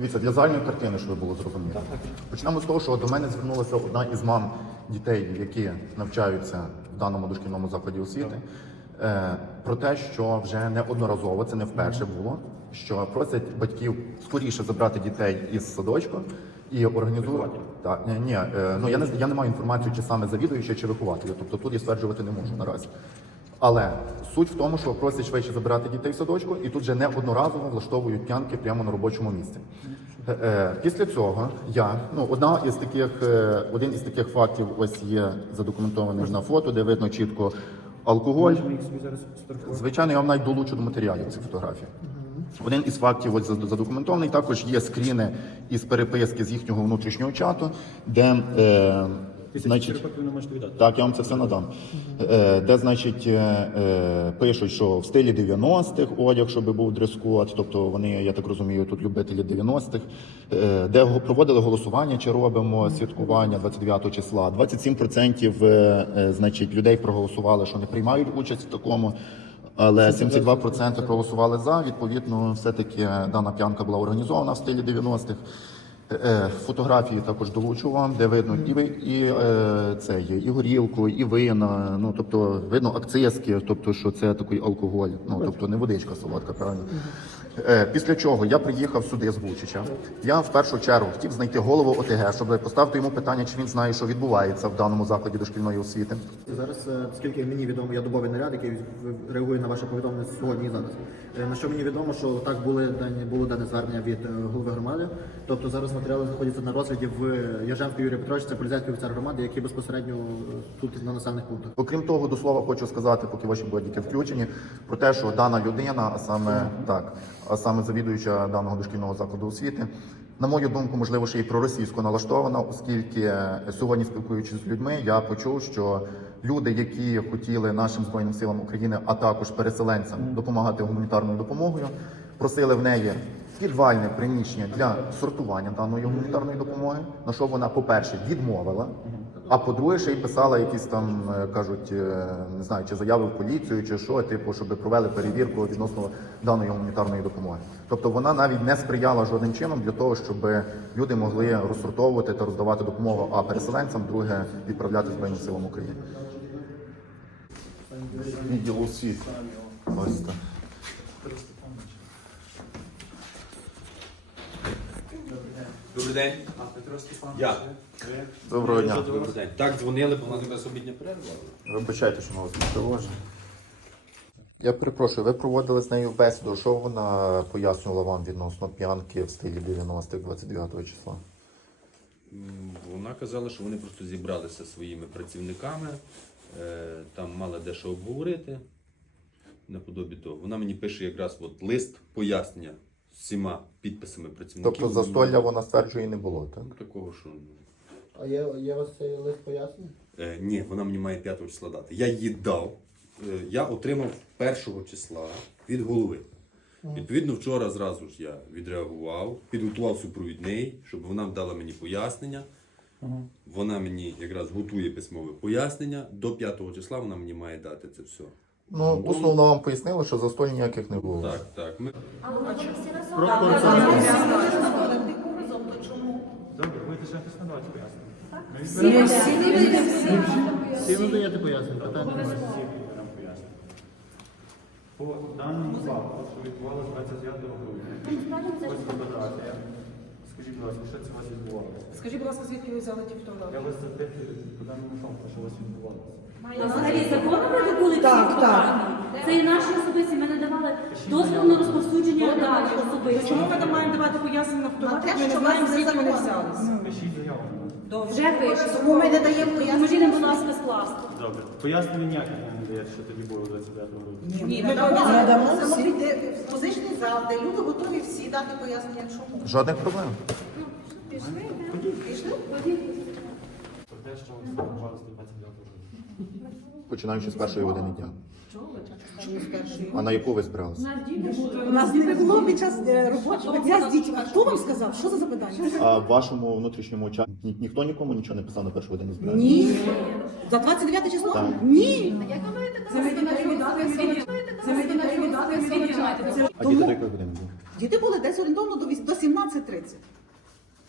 Дивіться, для загальної картини, щоб було зрозуміло. Почнемо з того, що до мене звернулася одна із мам дітей, які навчаються в даному дошкільному закладі освіти, е, про те, що вже неодноразово, це не вперше було, що просять батьків скоріше забрати дітей із садочку і організувати. Так, ні, ні, е, ну я не я не маю інформацію, чи саме завідуюча, чи вихователя. Тобто тут я стверджувати не можу наразі. Але суть в тому, що просять швидше забирати дітей в садочку, і тут вже не одноразово влаштовують п'янки прямо на робочому місці. Е, е, Після цього я ну одна із таких, е, один із таких фактів, ось є задокументований на фото, де видно чітко алкоголь. Звичайно, я вам навіть долучу до матеріалів ці фотографії. Один із фактів ось зад- задокументований. Також є скріни із переписки з їхнього внутрішнього чату, де е, значить, значить... ви не можете віддати. так, я вам це все надам. Е, Де, значить, е, е, пишуть, що в стилі 90-х одяг, щоб був дрес-код, тобто вони, я так розумію, тут любителі 90-х, е, де го- проводили голосування, чи робимо святкування 29 числа. 27% е, е, значить, людей проголосували, що не приймають участь в такому. Але 72% проголосували за. Відповідно, все-таки дана п'янка була організована в стилі 90-х. Е, Фотографії також долучу вам, де видно і, і е, це є, і горілку, і вина. Ну тобто видно акцизки, тобто що це такий алкоголь. Ну тобто не водичка солодка, правильно. Е, після чого я приїхав сюди з Бучича. Я в першу чергу хотів знайти голову ОТГ, щоб поставити йому питання, чи він знає, що відбувається в даному закладі дошкільної освіти. Зараз, е, скільки мені відомо, я добовий наряд, який реагує на ваше повідомлення сьогодні і зараз. На що мені відомо, що так були дані було дане звернення від голови громади. Тобто зараз матеріали знаходяться на розгляді в Яжемській Юрій Петрович, це поліцейський офіцер громади, який безпосередньо е, тут на населених пунктах. Окрім того, до слова хочу сказати, поки ваші бодіки включені, про те, що дана людина, а саме так, а саме завідуюча даного дошкільного закладу освіти, на мою думку, можливо, ще й проросійсько налаштована, оскільки сьогодні, спілкуючись з людьми, я почув, що люди, які хотіли нашим збройним силам України, а також переселенцям допомагати гуманітарною допомогою, просили в неї підвальне приміщення для сортування даної гуманітарної допомоги. На що вона, по-перше, відмовила. А по-друге, ще й писала якісь там, е, кажуть, е, не знаю, чи заяви в поліцію, чи що, типу, щоб провели перевірку відносно даної гуманітарної допомоги. Тобто вона навіть не сприяла жодним чином для того, щоб люди могли розсортовувати та роздавати допомогу, а переселенцям, друге, відправляти Збройним силам України. Ось так. Добрий день. а Петро Я. Доброго дня. Добрий день. Так, дзвонили, бо у нас якраз обідня перерва. Вибачайте, що ми вас не тривожимо. Я перепрошую, ви проводили з нею бесіду. Що вона пояснювала вам відносно п'янки в стилі 90-х 29 числа? Вона казала, що вони просто зібралися зі своїми працівниками, е, там мали дещо обговорити. Наподобі того. Вона мені пише якраз от лист пояснення всіма підписами працівників. Тобто застолля вона стверджує не було, так? Ну, Такого, що. ну, А є, є у вас цей лист пояснення? Е, ні, вона мені має 5 числа дати. Я її дав. Е, я отримав 1 числа від голови. Відповідно, вчора зразу ж я відреагував, підготував супровідний, щоб вона дала мені пояснення. Вона мені якраз готує письмове пояснення. До 5 числа вона мені має дати це все. Ну, усно вона вам пояснила, що застоль ніяких не було. Так, так. Ми... Добре, будете ще хтось надавати пояснення. Всі ви даєте пояснення, питань немає. Всі нам пояснення. По даному факту, що відбувалося 29 грудня, ось фотографія. Скажіть, будь ласка, що це у вас відбувалося? Скажіть, будь ласка, звідки ви взяли ті Я фотографії? вас запитую по даному факту, що у вас відбувалося. Взагалі законно протоколи всі Так, фотографії? Це і наші особисті. Ми не давали дозволу на розповсюдження даних особистих. Чому ми не маємо давати пояснення на фотографії? Ми не знаємо, звідки вони взялися. Пишіть заяву. Вже пише. Тому ми не даємо нам, будь ласка, скласти. Добре. Пояснення ніяких не даєте, що тоді було 29 грудня. Ні, ми надамо в музичний зал, де люди готові всі дати пояснення, якщо можна. Жодних проблем. Пішли? Про те, що ви сформувалися до 29 грудня. Починаючи з першої години дня. А на яку ви збиралися? У нас не було під час е, робочого дня з дітьми. Хто вам сказав? Що за запитання? А в вашому внутрішньому чаті ні- ніхто нікому нічого не писав на першу годину збирання? Ні. За 29 число? Так. Ні. А діти до якої години були? Діти були десь орієнтовно до віс- до 17.30.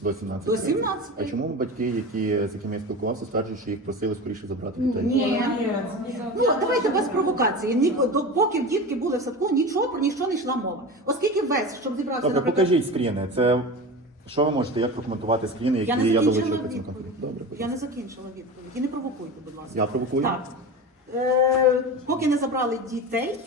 До 17. До 17. А чому батьки, які, з якими я спілкувався, стверджують, що їх просили скоріше забрати дітей? Ні. Ну давайте без провокації. Ні, до поки дітки були в садку, нічого про нічого не йшла мова. Оскільки весь, щоб зібрався Добре, наприклад, покажіть скріни. Це що ви можете, як прокоментувати скріни, які Я я, долучив закінчила відповідь. Добре, Я не закінчила відповідь. І не провокуйте, будь ласка. Я провокую? Так. Е, поки не забрали дітей,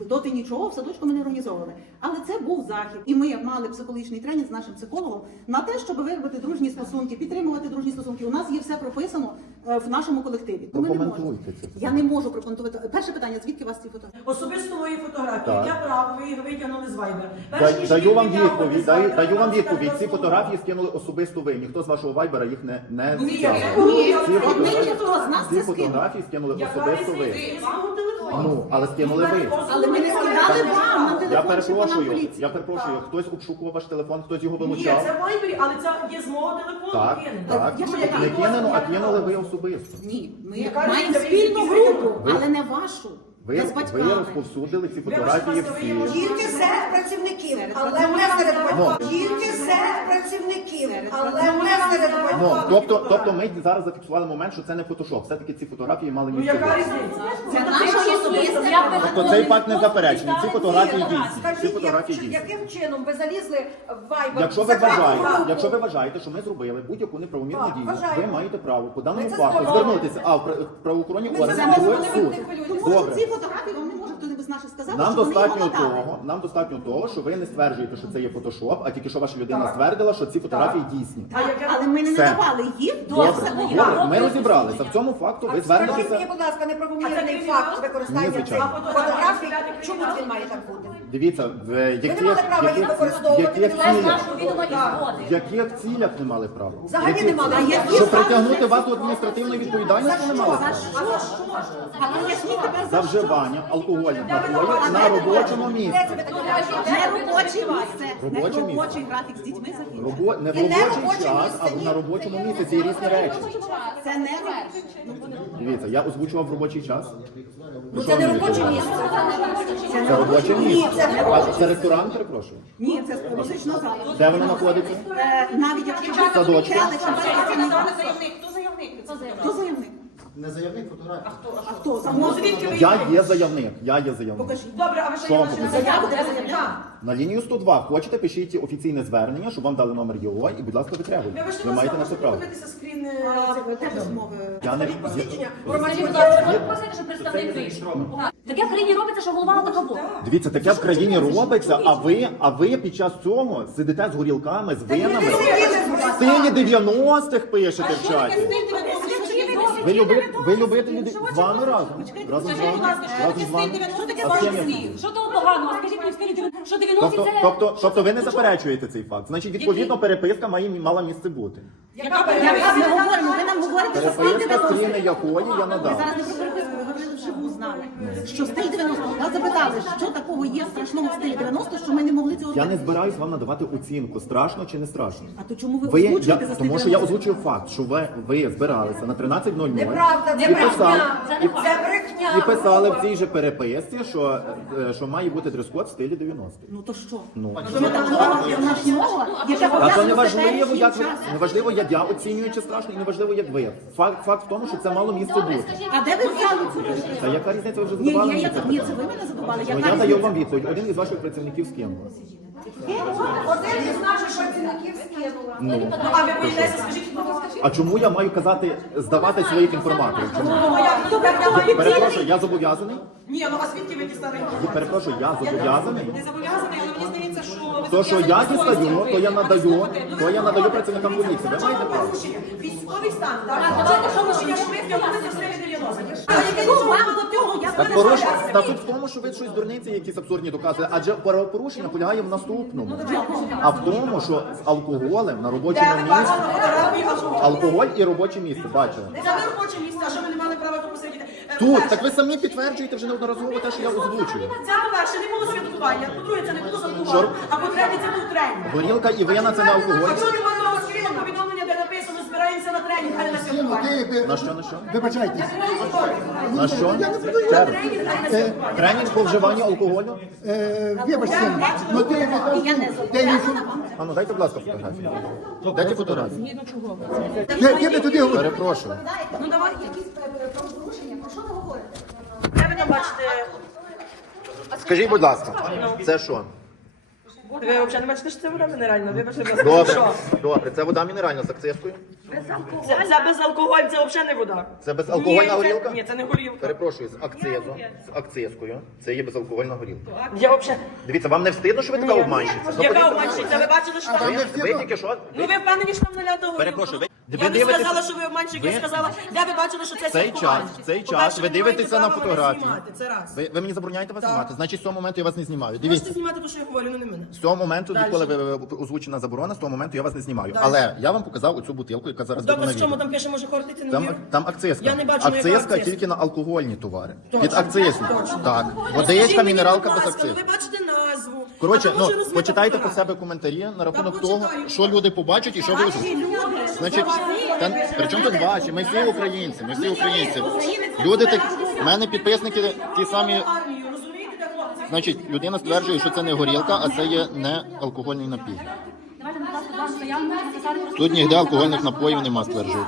доти нічого в садочку ми не організовували. Але це був захід. І ми мали психологічний тренінг з нашим психологом на те, щоб виробити дружні стосунки, підтримувати дружні стосунки. У нас є все прописано е, в нашому колективі. Ми не можемо. Я не можу прокоментувати. Перше питання: звідки у вас ці фотографії? Особисто мої фотографії, Так. я право, ви їх витягнули з Viber. Перш ніж Даю вам відповідь, даю, даю вам відповідь. Ці фотографії скинули особисто ви. Ніхто з вашого вайбера їх не, не Ні, взяв. ні, Ці ні, фотографії- ніхто з нас Ці це скинув. фотографії скинули особисто ви. Ну, але скинули ви. Але ми не скидали вам на Я телефон, чи вона перепрошую, я перепрошую, хтось обшукував ваш телефон, хтось його Ні, вилучав. це вайбері Viber, але це є з мого телефону Так, кинено. так. Я ж Не кинено, а кинули ви особисто. Ні, ми Яка маємо різниця, спільну групу, ви- але не вашу. Ви, з ви батьками. розповсюдили ці фотографії всі. Тільки серед працівників, але не серед Ну. батьків. Тільки серед працівників, але не серед Ну, тобто, тобто ми зараз зафіксували момент, що це не фотошоп. Все-таки ці фотографії мали Ну місце. яка бути. різниця? Це Тобто, я справа. Тобто цей факт не заперечений. Ці фотографії дійсні. Ці Скажіть, фотографії дійсні. яким чином ви залізли в Viber? Якщо ви вважаєте, групу? якщо ви вважаєте, що ми зробили будь-яку неправомірну Так, дію, вважаємо. ви маєте право по даному Ми це факту звернутися а в пра- правоохоронні Ми це органи або не в суд. хвилюйтесь. Добре. ці фотографії вам не наших сказати, Нам що вони його достатньо надали. того, нам достатньо того, що ви не стверджуєте, що це є фотошоп, а тільки що ваша людина Так. ствердила, що ці фотографії дійсні. Так, але ми не Все. надавали їх до Добре, самого. добре, ми розібралися. В цьому факту ви А Скажіть мені, звернетеся. будь ласка, А неправомірний це факт кримінал? використання цих звичайно. фотографій. Чому він має так бути? Дивіться, в яких, не мали права їх використовувати, яких Без цілях, нашого відома і згоди. в яких цілях не мали права? Взагалі не мали. які Щоб притягнути вас до адміністративної відповідальності не мали права. Але поясніть тепер За вживання алкогольних на робочому місці. Не робоче місце, не Робоче місце. робочий графік з дітьми закінчено. Робо... Не в не робочий робоче час, місце, а ні. на робочому місці. Це є різні речі. Це не робоче. Дивіться, я озвучував робочий час. Ну це не робоче місце. Це робоче Ні, місце. це не А це ресторан, перепрошую. Ні, це музична зала. Де воно знаходиться? Е, Навіть якщо залучали, що Хто заявник? Хто заявник? Не заявник фотографії. А хто? Ну, звідки ви Я є заявник. Я є заявник. Покажіть. Добре, а ви що Що є показати? Заяву де заявляти? На лінію 102 хочете, пишіть офіційне звернення, щоб вам дали номер ЄО, і, будь ласка, витягуйте. Я вийшла Ви маєте на це право. подивитися скрін. е, А, Де розмови? Я не Скажіть посвідчення. я- Будь ласка, просите, щоб представник вийшов. Таке в країні робиться, що голова отакого. Дивіться, таке в країні робиться, а ви, а ви під час цього сидите з горілками, з винами. В стилі 90-х пишете в чаті. Ви, любите, ви любите людей з вами разом. Разом з Скажіть, будь вами. ласка, Разом з вами. Що таке А з ким ваш я? слів? Що того поганого? Скажіть мені в стилі 90 що 90 Тобто, це... тобто, тобто ви не заперечуєте цей факт. Значить, відповідно, переписка має мала місце бути. Яка Я перевірка? ми говоримо, ви нам говорите, що стиль Переписка 90. скріни якої я Ви надав. зараз не про переписку, ви говорили вживу з нами. Що стиль 90. Вас запитали, що такого є страшного в стилі 90, що ми не могли цього Я не зробити. збираюсь вам надавати оцінку, страшно чи не страшно. А то чому ви Ви, я, озвучуєте за стиль тому що я 90? озвучив факт, що ви, ви збиралися на 13.00 Неправда, і це писали, брехня. і, Це брехня. і писали в цій же переписці, що, е, що має бути дрес-код в стилі 90. Ну то що? Ну, Що а то пов'язано не важливо, теперішнім як ви, часом? не важливо, як я оцінюю, чи страшно, і неважливо, як ви. Факт, факт в тому, що це мало місце бути. А де ви взяли цю? Та яка різниця ви вже Ні, задавали ні, мені я це це, ні, це питання? ви мене задавали. Ну, Яка я даю різниця? вам відповідь. Один із ваших працівників скинув. Один із наших працівників скинув. Ну, А ви боїтеся, скажіть, будь ласка. а чому я маю казати, здавати своїх інформаторів? Чому? Ну, я Перепрошую, я зобов'язаний? Ні, ну а звідки ви дістали Ви перепрошую, я зобов'язаний. Не зобов'язаний, але мені здається, що ви То, що я зобов'язані дістаю, то я надаю. Ну, то я надаю працівникам поліції. Ви маєте право. Військовий стан, так? Давайте, що ви ви втягнете в стилі 90. А Що яке нічого вам було до цього? Я Так не поруш... знаю. та суть в тому, що ви щось дурниці, якісь абсурдні доказує, адже правопорушення полягає в наступному. А в тому, що з алкоголем на робочому місці алкоголь і робоче місце. Бачили? Це не робоче місце, а що ви не мали права тут посидіти? Е, Тут по-перше, так ви самі підтверджуєте вже неодноразово те, що я озвучую. Це по-перше, не було святкування, по-друге, це не було Що? святкування, а по-третє, це був тренінг. Горілка і вина це не алкоголь. А чого немає того скріну повідомлення, де написано, збираємося на тренінг, а не на святкування. На що, на що? Вибачайте. На що? я Ще раз. Тренінг по вживанню алкоголю? Е, Вибачте, ну ти ти. А ну дайте, будь ласка, фотографію. Дайте фотографію. Ти, ти би туди говорив. Перепрошую. Ну давай, якісь е, правопорушення, про що ви говорите? Де ви там бачите? Скажіть, будь ласка, це що? Ви взагалі не бачите, що це вода мінеральна? Вибачте, будь ласка, Добре, що? добре. Це вода мінеральна з акцизкою? Це, це безалкоголь, це взагалі не вода. Це безалкогольна Ні, це- горілка? Ні, це не горілка. Перепрошую, з акцизом, з акцизкою. Це є безалкогольна горілка. Я взагалі... Дивіться, вам не встидно, що ви така обманщиця? Яка обманщиця? Ви бачили, що там... Ви, ви тільки що? Ну ви впевнені, що там нуля горілка? Перепрошую, ви- Я ви не дивитесь- сказала, що ви обманщик, я Ви- сказала, де ви бачили, що це Цей святкування? час, цей час, ви не дивитеся на мене фотографії. знімати, Це раз. Ви, ви мені забороняєте вас Так. знімати? Значить, з цього моменту я вас не знімаю. Можете Дивіться. знімати те, що я говорю, ну не мене. З цього моменту, Дальше. відколи ви ви- озвучена заборона, з того моменту я вас не знімаю. Дальше. Але я вам показав оцю бутилку, яка зараз буде на в чому відео. там пише, може хортити не Там, вірю? там акцизка. Я не бачу, ну, яка акцизка акцизка? тільки на алкогольні товари. Точно. Під акцизні. Точно. Так. Ну, скажіть Водичка, мені, мінералка будь без ласка, акцизу. ну, Ви бачите назву. Коротше, ну почитайте про себе коментарі на рахунок Так, того, почитаю. що люди побачать і що ви Значить, та, при чому тут ваші? Ми всі українці, ми всі українці. Люди так, в мене підписники ті самі. Значить, людина стверджує, що це не горілка, а це є не алкогольний напій. Тут ніде алкогольних напоїв нема, стверджує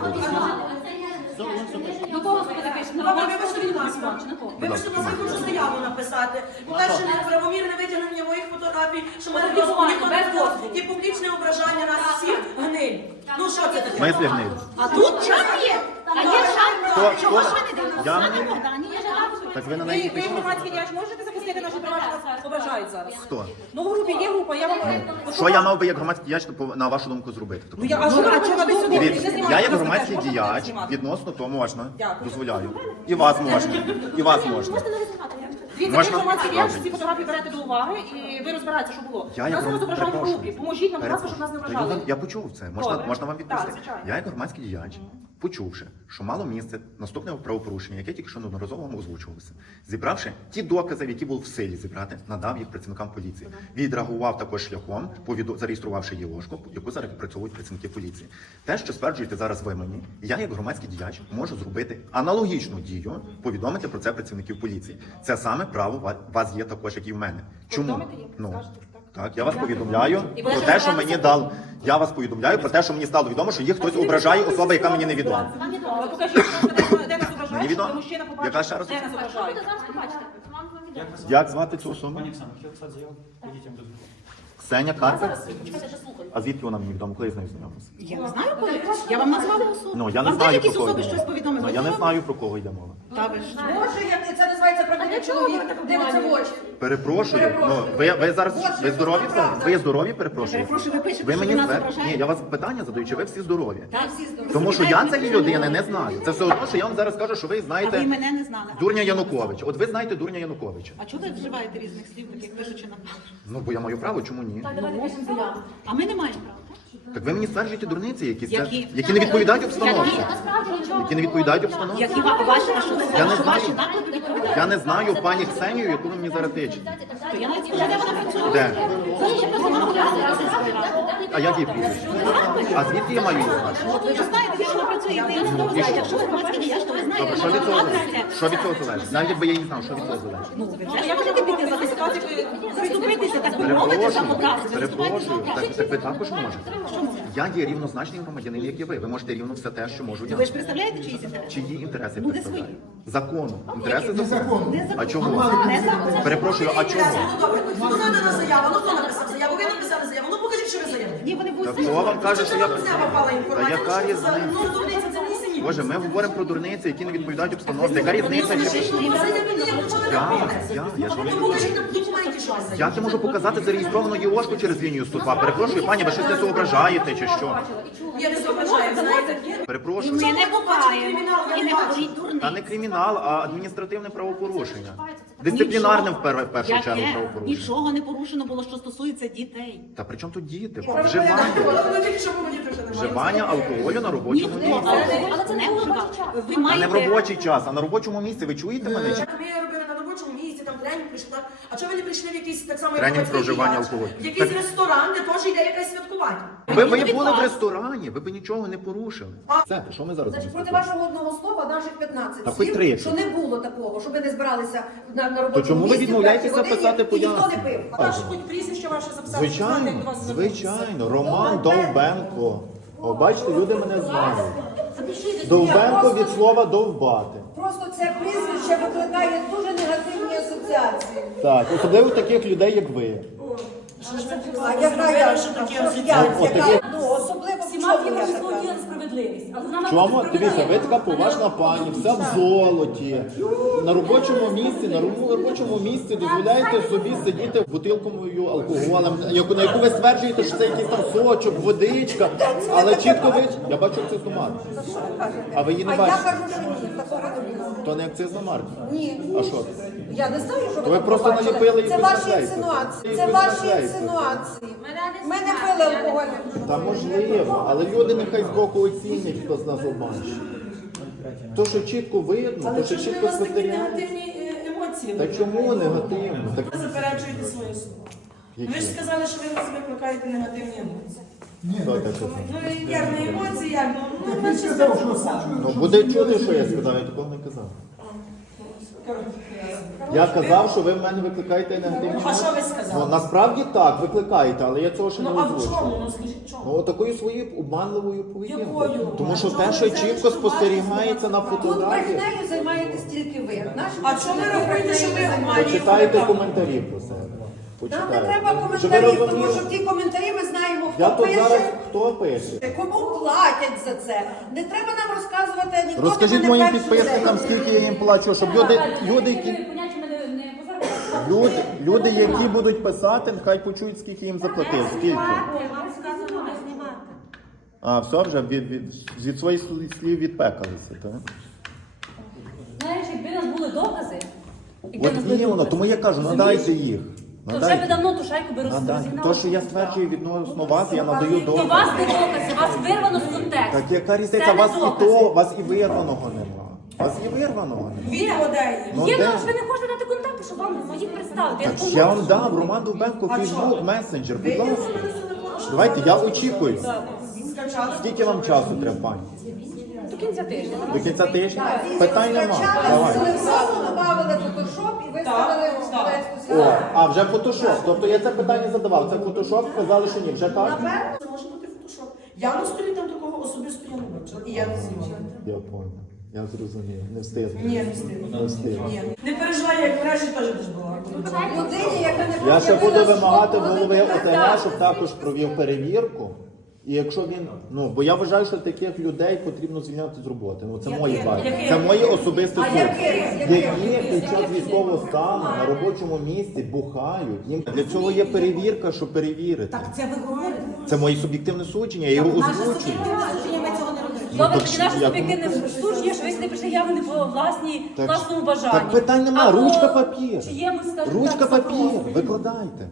Ви можете На вибачте, хочу заяву написати. По-перше, неправомірне витягнення моїх фотографій, що мене Без ніхто не дозволу. І публічне ображання нас всіх гниль. Ну що це таке? Ми гнилі. А тут час є? А є шанс. Чого ж ви не дивитеся? Я не- Богдані. Так ви на неї неї ви громадський діяч можете захистити наші права, ображають зараз? Хто? Ну в групі є група, я вам... Що я мав би як громадський діяч на вашу думку зробити? Ну я, а що ви а чого ви сюди? Дивіться, я як громадський діяч відносно то можна, Дякую. дозволяю. І вас можна, і вас можна. Дивіться, Можна? ви громадський Добре. діяч, ці фотографії берете до уваги і ви розбираєтеся, що було. Я як Нас не гром- зображають в перепрошую. групі. Поможіть нам, будь ласка, щоб нас не Та ображали. Я, я почув це. Можна, Добре. можна вам відповісти? Так, звичайно. я як громадський діяч, почувши, що мало місце наступне правопорушення, яке тільки що неодноразово озвучувалося, зібравши ті докази, які були в силі зібрати, надав їх працівникам поліції. Відреагував також шляхом, повідо- зареєструвавши ЄОшку, яку зараз працюють працівники поліції. Те, що стверджуєте зараз ви мені, я як громадський діяч можу зробити аналогічну дію, повідомити про це працівників поліції. Це саме право ва- вас є також, як і в мене. Чому? Ну, так, я вас повідомляю про те, що мені дав. Я вас повідомляю про те, що мені стало відомо, що їх хтось ображає, особа, яка мені невідома. відома. покажіть, будь де- де нас Мені ображають, відомо. щоб мужчина Яка ще раз? де нас ображають. Вам Як звати цю особу? Пані Оксана, хотів писати заяву, ходіть я вам дозволю. Ксеня Карпер? А звідки вона мені відома? Коли я з нею знайомився? Я не знаю, коли. Я вам назвала особу. Ну, я не Вам знаю, про кого особи йде щось мова. повідомили? Ну, я не знаю, про кого йде мова. Та ви ж. Боже, як це називається правдивий чоловік, дивиться в очі. Перепрошую. Ну, ви, ви зараз ви здорові? Ви здорові, перепрошую? Перепрошую, ви пишете, Ви що мені ви нас звер- ображаєте? Ні, я вас питання задаю, чи ви всі здорові? Так, всі здорові. Тому що я цієї людини не знаю. Це все одно, що я вам зараз кажу, що ви А ви знаєте мене не знали. Дурня Януковича. От ви знаєте Дурня Януковича. А чого ви вживаєте різних слів, таких пишучи на Ну, бо я маю право, чому ні? Так, давайте пишемо заяву. А ми не маємо права. Так ви мені стверджуєте дурниці якісь, це- Які? які не відповідають обстановці. Які не відповідають обстановці. Які ва- ваші, а що Я не знаю. ваші наклади відповідають? Я не знаю пані Ксенію, яку ви мені зараз тичите. Я навіть скажу, де вона працює. Де? Просто російської ради. А як її прізвище? А звідки я маю її знати? От ви вже знаєте, де вона працює, і ви не знаєте. Якщо ви громадський діяч, то ви знаєте, Добре, що від цього вона залежить? Що від цього залежить? Навіть якби я її знав, що від цього залежить. Ну, ви можете піти за ситуацію, заступитися, так би мовити, Перепрошую. Ви перепрошую. Так, так ви також можете. Я є рівнозначний громадянин, як і ви. Ви можете рівно все те, що можу Ви ж представляєте чиїсь інтереси? Чиї інтереси Ну, не представляю? свої. Закону. Інтереси Не закону. закону. А чого? Не закону. Перепрошую, а чого? Ну добре, ну надана заява, ну хто написав заяву? Ви написали заяву, ну покажіть, що ви заявили. Ні, вони хто вам каже, що я Це попала Та інформація. яка ну, що це за- різниця? Ну, дурниця, це. Боже, ми говоримо про дурниці, які не відповідають обстановці. Яка різниця? Ну, чи- ну, я Я, я, я ж вам Ну, покажіть на що ви заявили. Можу показати зареєстровану ЄОшку через лінію 102? Перепрошую, пані, ви щось не ображаєте чи що? Я не зображаю, знаєте? Перепрошую. Ми не бухаємо і не говоріть Та не кримінал, а адміністративне правопорушення. Дисциплінарне в пер- в першу чергу Яке? правопорушення. Нічого не порушено було, що стосується дітей. Та при чому тут діти? Вживання. Вживання. Ну, тільки що мені дуже немає. Вживання алкоголю на робочому Ніхто, місці. але це не вживав. час. Ви А не в маєте... робочий час, а на робочому місці. Ви чуєте мене? чи- робочому місці, там тренінг прийшли, так? А чого ви не прийшли в якийсь так само, Тренінг як про батьківський вживання діяч? алкоголю. В якийсь Так- ресторан, де теж йде якась святкування. Ви, ви були в ресторані, ви б нічого не порушили. А- Це, що ми зараз Значить, проти вашого одного слова наших 15 Та хоч слів, три, якщо. що не було такого, щоб ви не збиралися на, на робочому чому ви відмовляєтеся писати ніхто не пояснення? пив. Ваше хоч прізвище ваше записати, щоб знати, як Звичайно, вас звернутися. звичайно. Роман Довбенко. О, бачите, люди мене знають. Довбенко від слова довбати. Просто це прізвище викликає дуже негативні асоціації. Так, особливо таких людей, як ви. А яка я? що таке Що ж асоціація? От таке- Яка? Ну, особливо в Всіма чому я фірмами така? є справедливість. Але вона Чому? Дивіться, ви така поважна пані, вся в золоті. На робочому місці, на роб- робочому місці дозволяєте собі сидіти бутилкою алкоголем, яку- на яку ви стверджуєте, що це якийсь там сочок, водичка. Але чітко ви. Я бачу акцизну марку. А ви її не А я бачите. кажу, що ні, такого. То не акцизна марка. Ні. А що? Я не знаю, що ви, Ви там просто побачили. наліпили і Це ваші наклейки. інсинуації. Це ваші наклейки. інсинуації. Ми не пили алкогольних. Та можливо, але люди нехай збоку оцінять, хто з нас обманщик. То, що чітко видно, Але то, що чому у чітко вас такі спостерігається. негативні е, емоції? Та чому негативно? Так Ви заперечуєте свої слова. Ви ж сказали, що ви нас викликаєте негативні емоції. Сказав? Ну, і як не емоції, як? Ну, ну. Ну буде чути, що я сказав, я такого не казав. Я казав, що ви в мене викликаєте негативні. А що ви Ну сказали? насправді так, викликаєте, але я цього ще не Ну, а в чому? Ну, скажіть, чому? Ну такою своєю обманливою поведінкою. Якою? Тому що те, що чітко спостерігається на Тут фотографії. брехнею займаєтесь тільки ви. А чому ви рахуєте, що ви обманюєте? Почитайте коментарі про себе. Нам не треба Щоб коментарів, тому що ті коментарі ми знаємо, Я хто тут зараз пише, хто пише? кому платять за це. Не треба нам розказувати анекдоти. Розкажіть моїм підписникам, скільки я їм плачу, щоб люди, люди, які люди, люди, які будуть писати, нехай почують, скільки їм заплатив. Скільки? А, все вже від, від, від своїх слів відпекалися, так? Знаєш, якби у нас були докази, якби у нас От були іменно, докази, тому я кажу, надайте їх. То вже би давно ту шайку би роз- розігнали. То, що я стверджую відносно вас, я надаю То вас не докази, вас вирвано з контексту. Так яка Це різниця? не Вас і докази. то, вас і вирваного нема. Вас і вирваного нема. Відео де Ну, Є, де? ну ж ви не хочете дати контакти, щоб вам моїх представити. Так я вам дам Роман Довбенко, Фейсбук, месенджер, будь ласка. Давайте, я очікую. Скільки вам часу треба, пані? До кінця тижня. До кінця тижня? Питань нема. Давай. телефону, додали фотошоп О, а вже фотошоп. Тобто я це питання задавав. Це фотошоп, сказали, що ні, вже так? Напевно, це може бути фотошоп. Я на столі там такого особисто я не бачила. І я не знімала. Я понял. Я зрозумів. Не встиг. Ні, не встигла. Не встиг. Ні. Не переживай, як в мережі теж була. Людині, яка не Я ще буду вимагати голови. ОТГ, щоб також провів перевірку. І якщо він, ну бо я вважаю, що таких людей потрібно звільняти з роботи. Ну це мої бачення. Яких? Це мої особисті А яких? Які під час військового стану на робочому місці бухають. Їм для цього є перевірка, щоб перевірити. Так це ви говорите. Це моє суб'єктивне судження, я його озвучую. Ми цього не робимо. Добре, тоді наше я суб'єктивне судження, що ви сюди прийшли явно не по власній, Так, власному бажанню. так питань нема, Або ручка папір. чиємусь, скажімо Ручка так, папір, викладайте.